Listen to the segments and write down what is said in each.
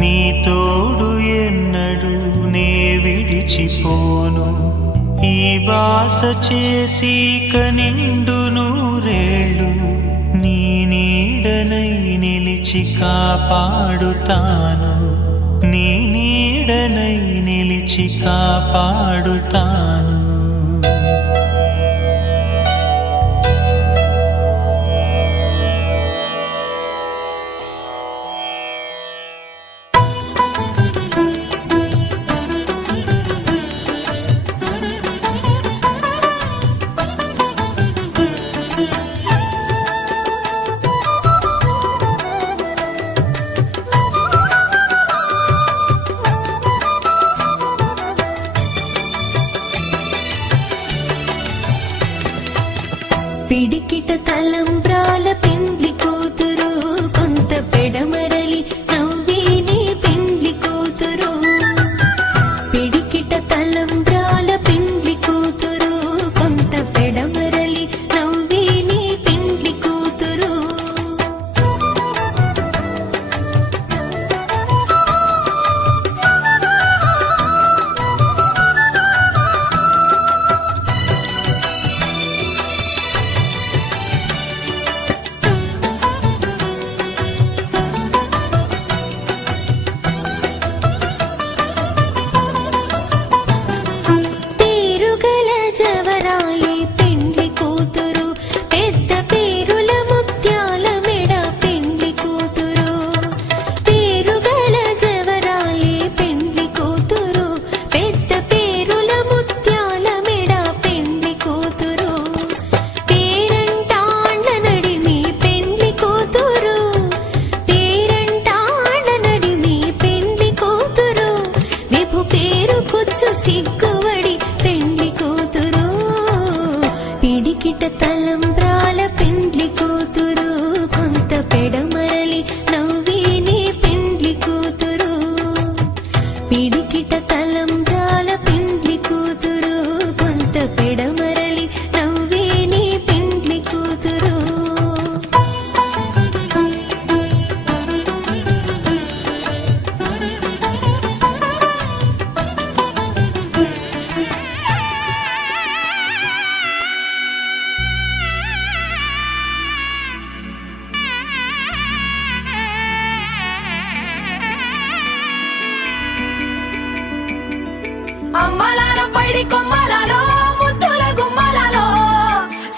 నీ తోడు ఎన్నడు నే విడిచిపోను ఈ బాస చేసి కనిండు నూరేళ్ళు నీ నీడనై నిలిచి కాపాడుతాను నీ నీడనై నిలిచి కాపాడుతాను పిడికిట తలంబ్రాల పెండ్లి కూతురు కొంత పెడమరలి నవ్వేనే పెండ్లి కూతురు పిడికిట తలంబ్రాల పెండ్లి కూతురు కొంత పెడమరలి నవ్వేనే పెండ్లి కూతురు సిగ్గువడి పెండ్లి కూతురు పిడికిట తలంబ్రాల పెండ్లి కూతురు కొంత పెడమరలి నవ్వేనే పెండ్లి కూతురు పిడికిట తలంబ్రాల పెండ్లి కూతురు కొంత పెడమరలి నవ్వేనే పెండ్లి కూతురు అమ్మలాల పైడి కొమ్మలలో ముద్దుల గుమ్మలలో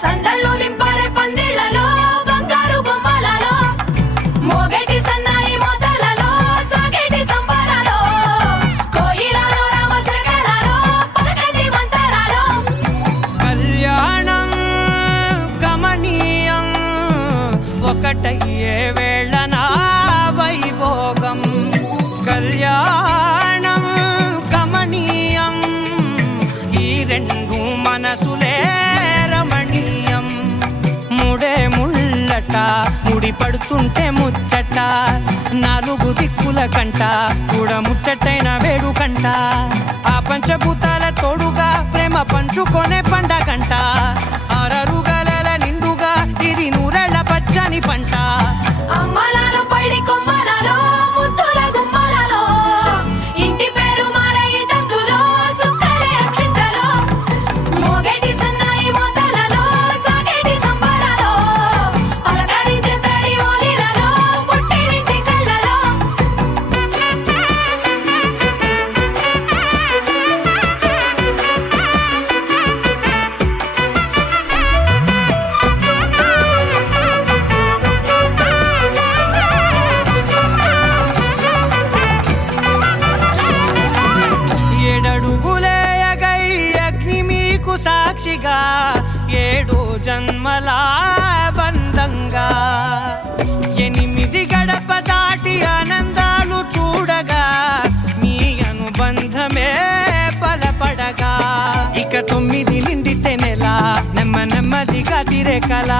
సందళ్ళు నింపరే పందిళ్లలో బంగారు బొమ్మలలో మోగేటి సన్నాయి మోతలలో సాగేటి సంబరాలో కోయిలలో రామశకలలో పలకటి మంతరాలో కళ్యాణం గమనీయం ఒకటయ్యే వేళ నా వైభోగం కళ్యాణం గమనీయం ఈ రెండు మనసులే రమణీయం ముడే ముళ్ళట ముడి పడుతుంటే ముచ్చట నాలుగు దిక్కుల కంట చూడ ముచ్చటైన వేడుకంట ఆ పంచభూతాల తోడుగా ప్రేమ పంచుకొనే పండగంట ఆరరుగల నిండుగా ఇది నూరెళ్ళ పచ్చని పంట అమ్మలాల పైడి కొమ్మలలో ముద్దుల గుమ్మలలో ఇంటి పేరు మారయి తందులో చుక్కలే అక్షింతలో మోగేటి సన్నాయి మోతలలో సాగేటి సంబరాలో పలకరించే తడి ఓలిలలో పుట్టినింటి కళ్ళలో ఏడడుగులేయగై అగ్ని మీకు సాక్షిగా 7 జన్మల బంధంగా 8 గడప దాటి ఆనందాలు చూడగా మీ అనుబంధమే బలపడగా ఇక 9 నిండితే నెల నెమ్మదిగా తిరేకల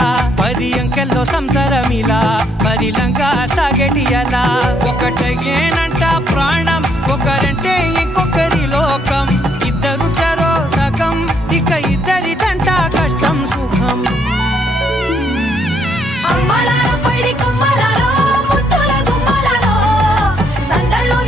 10 అంకెల్లో సంసారమిలా పరిలంగా సాగేటియలా ఒకటేనంట ప్రాణం ఒకరంటే ఇంకొకరి లోకం ఇద్దరు చరో సగం ఇక ఇద్దరిదంట కష్టం సుఖం అమ్మలాల పైడి కొమ్మలలో ముద్దుల గుమ్మలలో సందళ్ళు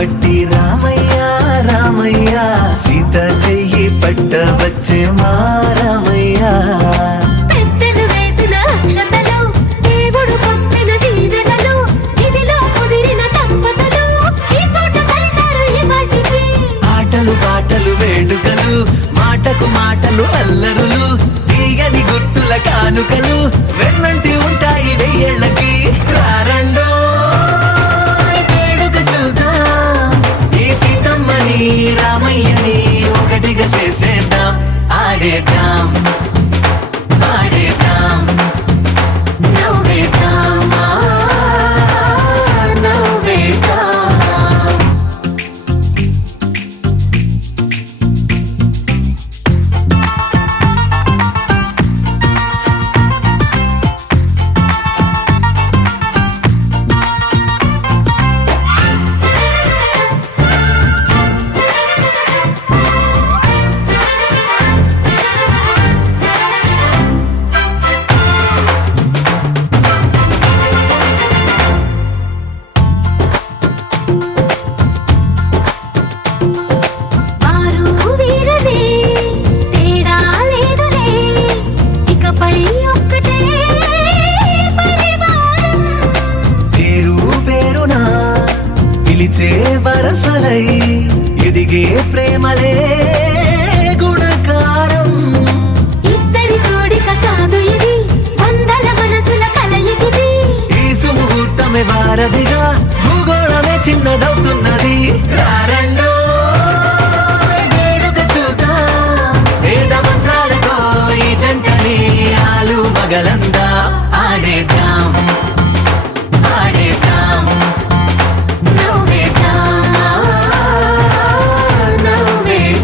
పట్టి రామయ్య రామయ్య సీత చెయ్యి పట్టవచ్చే మా రామయ్య పెద్దలు వేసిన అక్షతలు దేవుడు పంపిన దీవెనలు ఇవిలో కుదిరిన దంపతులు ఈ చోట కలిసారు ఈ వాటికి ఆటలు పాటలు వేడుకలు మాటకు మాటలు అల్లరులు తీయని గుర్తుల కానుకలు వెన్నంటి ఉంటాయి వెయ్యేళ్ళకి రారండో వేడుక చూద్దాం ఈ సీతమ్మని రామయ్యని ఒకటిగా చేసేద్దాం ఆడేద్దాం ఆడేద్దాం నవ్వేద్దాం నవ్వేద్దాం వారు వీరనే తేడా లేదులే ఇకపై ఒక్కటే పరివారం పేరు పేరునా పిలిచే వరసలై ఎదిగే ప్రేమలే గుణకారం ఇద్దరి కోడిక కాదు ఇది వందల మనసుల కలయికిది ఈ సుముహూర్తమే వారధిగా భూగోళమే చిన్నదవుతున్నది రారండో వేడుక చూద్దాం వేద మంత్రాలతో ఈ జంటని ఆలు మగలందా ఆడేద్దాం ఆడేద్దాం నవ్వేద్దాం నవ్వేద్దాం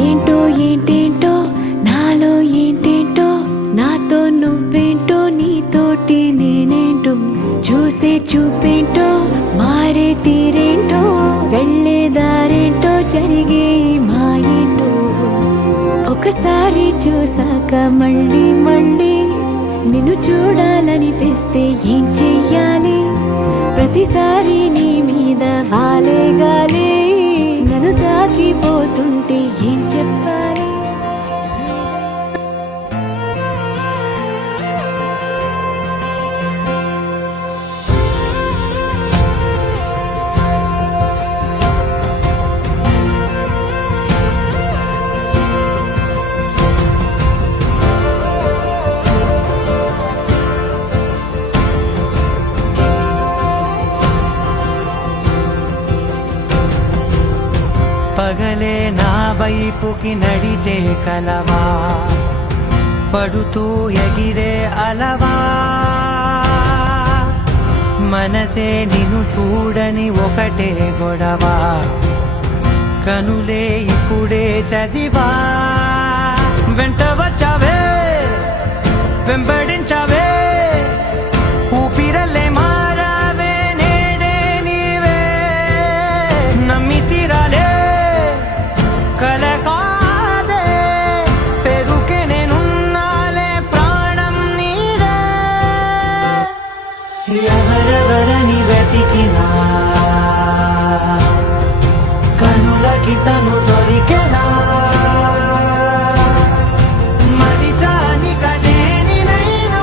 ఏంటో ఏంటేంటో నాలో ఏంటేంటో నాతో నువ్వేంటో నీతోటి నేనేంటో చూసే చూపేంటో మారే తీరేంటో వెళ్ళే దారేంటో జరిగే ఈ మాయేంటో ఒకసారి చూసాక మళ్ళీ మళ్ళీ నిన్ను చూడాలనిపిస్తే ఏం చెయ్యాలి ప్రతిసారి నీ మీద వాలే గాలి నన్ను తాకిపోతుంటే ఏం చెప్పాలి పగలే నా వైపుకి నడిచే కలవా పడుతూ ఎగిరే అలవా మనసే నిన్ను చూడని ఒకటే గొడవ కనులే ఇప్పుడే చదివా వెంట వచ్చావే వెంబడించావే ఊపిరల్లే మారావే నేడే నీవే నమ్మి తీరాలే కలకాదే పెరుకే నేనున్నాలే ప్రాణం నీదే ఎవరెవరని వెతికినా కనులకి తను దొరికెనా మరిచాని కదేనినైనా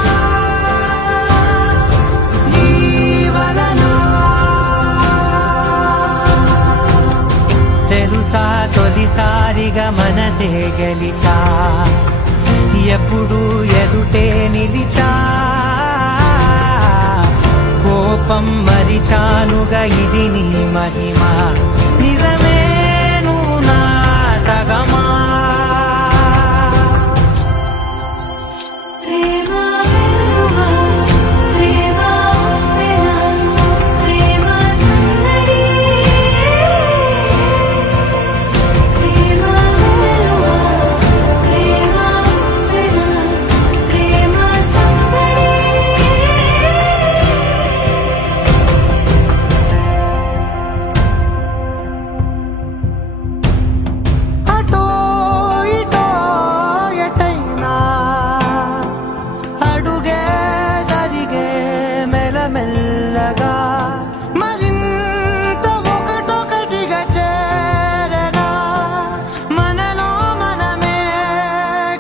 నీ వలన తెలుసా తొలిసారిగా మనసే గెలిచా ఎప్పుడు ఎదుటే నిలిచా కోపం మరిచానుగా ఇది నీ మహిమ నిజమే నువ్వు నా సగమా ప్రేమ వెలువా ప్రేమ వెలా ప్రేమ సందడి ప్రేమ వెలువా ప్రేమ వెలా ప్రేమ సందడి అటో ఇటో ఎటైనా అడుగే జరిగే మెల్లమెల్లగా మరింత ఒకటొకటిగా చేరగా మనలో మనమే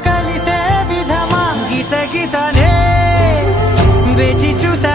కలిసే విధమా గితగిసనే వేచి చూసా